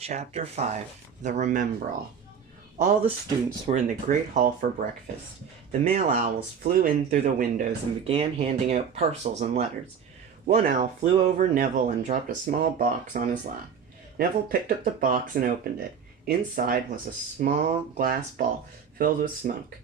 Chapter 5 The Remembrall. All the students were in the great hall for breakfast. The male owls flew in through the windows and began handing out parcels and letters. One owl flew over Neville and dropped a small box on his lap. Neville picked up the box and opened it. Inside was a small glass ball filled with smoke.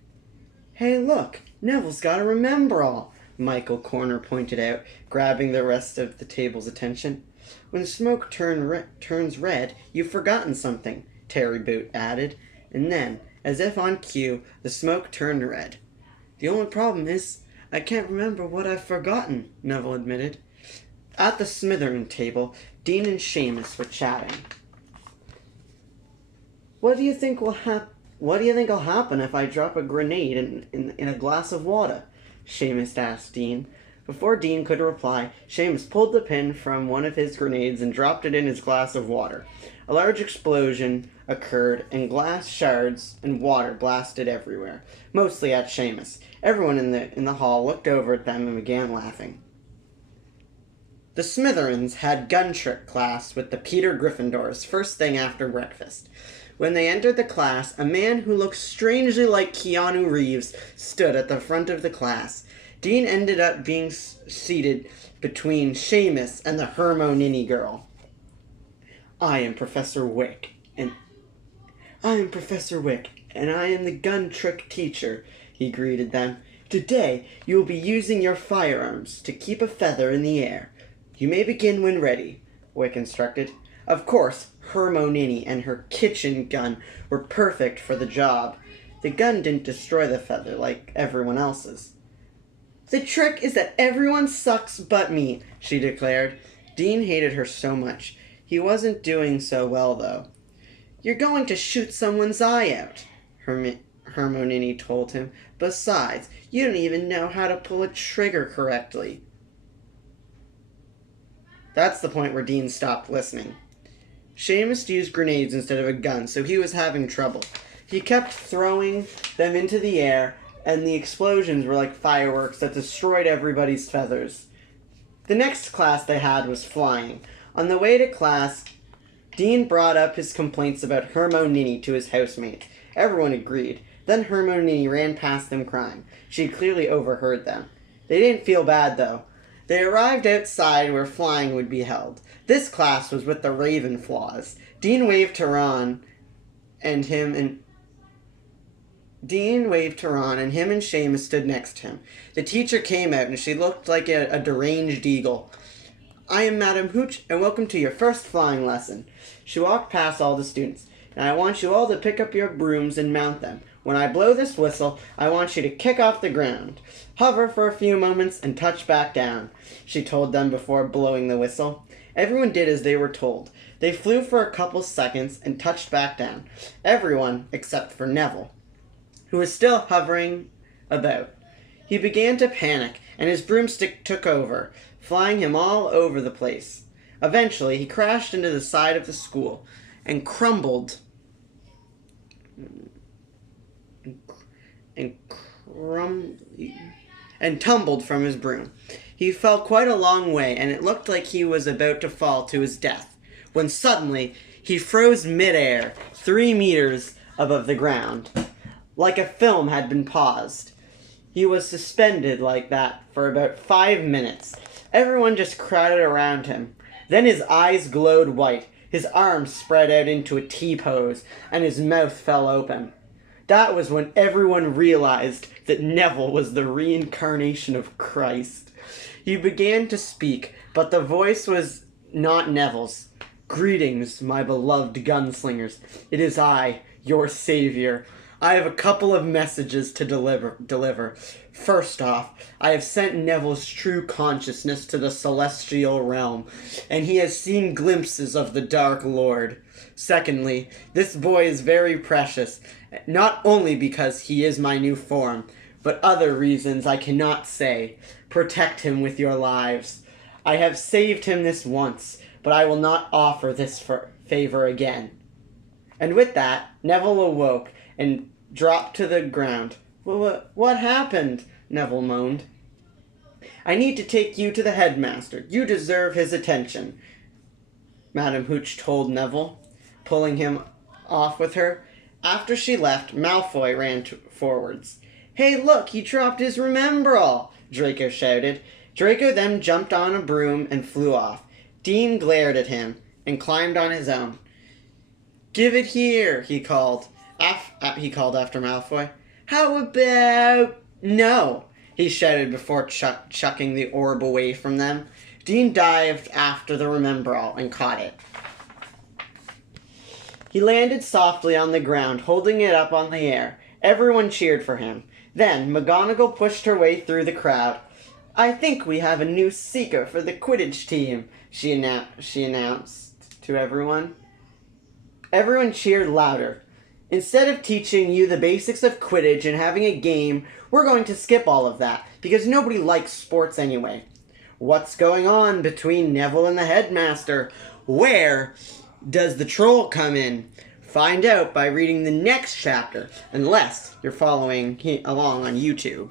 "Hey, look! Neville's got a Remembrall!" Michael Corner pointed out, grabbing the rest of the table's attention. "When smoke turns red, you've forgotten something," Terry Boot added. And then, as if on cue, the smoke turned red. "The only problem is, I can't remember what I've forgotten," Neville admitted. At the smitherin table, Dean and Seamus were chatting. What do you think will happen if I drop a grenade in a glass of water?" Seamus asked Dean. Before Dean could reply, Seamus pulled the pin from one of his grenades and dropped it in his glass of water. A large explosion occurred, and glass shards and water blasted everywhere, mostly at Seamus. Everyone in the hall looked over at them and began laughing. The Smitherins had gun trick class with the Peter Gryffindors first thing after breakfast. When they entered the class, a man who looked strangely like Keanu Reeves stood at the front of the class. Dean ended up being seated between Seamus and the Hermione girl. I am Professor Wick, and I am the gun trick teacher," he greeted them. "Today, you will be using your firearms to keep a feather in the air. You may begin when ready," Wick instructed. Of course, Hermione and her kitchen gun were perfect for the job. The gun didn't destroy the feather like everyone else's. "The trick is that everyone sucks but me," she declared. Dean hated her so much. He wasn't doing so well, though. "You're going to shoot someone's eye out," Hermione told him. "Besides, you don't even know how to pull a trigger correctly." That's the point where Dean stopped listening. Seamus used grenades instead of a gun, so he was having trouble. He kept throwing them into the air, and the explosions were like fireworks that destroyed everybody's feathers. The next class they had was flying. On the way to class, Dean brought up his complaints about Hermione to his housemates. Everyone agreed. Then Hermione ran past them crying. She had clearly overheard them. They didn't feel bad, though. They arrived outside where flying would be held. This class was with the Ravenflaws. Dean waved to Ron, and him and Seamus stood next to him. The teacher came out, and she looked like a deranged eagle. "I am Madam Hooch, and welcome to your first flying lesson." She walked past all the students. "And I want you all to pick up your brooms and mount them. When I blow this whistle, I want you to kick off the ground. Hover for a few moments and touch back down," she told them before blowing the whistle. Everyone did as they were told. They flew for a couple seconds and touched back down. Everyone except for Neville, who was still hovering about. He began to panic, and his broomstick took over, flying him all over the place. Eventually, he crashed into the side of the school and tumbled from his broom. He fell quite a long way, and it looked like he was about to fall to his death, when suddenly he froze midair, 3 meters above the ground, like a film had been paused. He was suspended like that for about 5 minutes. Everyone just crowded around him. Then his eyes glowed white, his arms spread out into a T-pose, and his mouth fell open. That was when everyone realized that Neville was the reincarnation of Christ. He began to speak, but the voice was not Neville's. "Greetings, my beloved gunslingers. It is I, your savior. I have a couple of messages to deliver. First off, I have sent Neville's true consciousness to the celestial realm, and he has seen glimpses of the Dark Lord. Secondly, this boy is very precious, not only because he is my new form, but other reasons I cannot say. Protect him with your lives. I have saved him this once, but I will not offer this favor again." And with that, Neville awoke and dropped to the ground. What happened?" Neville moaned. "I need to take you to the headmaster. You deserve his attention," Madam Hooch told Neville. pulling him off with her. After she left, Malfoy ran forwards. "Hey, look, he dropped his Remembrall!" Draco shouted. Draco then jumped on a broom and flew off. Dean glared at him and climbed on his own. "Give it here," he called. He called after Malfoy. "How about..." "No," he shouted before chucking the orb away from them. Dean dived after the Remembrall and caught it. He landed softly on the ground, holding it up on the air. Everyone cheered for him. Then McGonagall pushed her way through the crowd. "I think we have a new seeker for the Quidditch team," she announced to everyone. Everyone cheered louder. "Instead of teaching you the basics of Quidditch and having a game, we're going to skip all of that, because nobody likes sports anyway." What's going on between Neville and the headmaster? Where does the troll come in? Find out by reading the next chapter, unless you're following along on YouTube.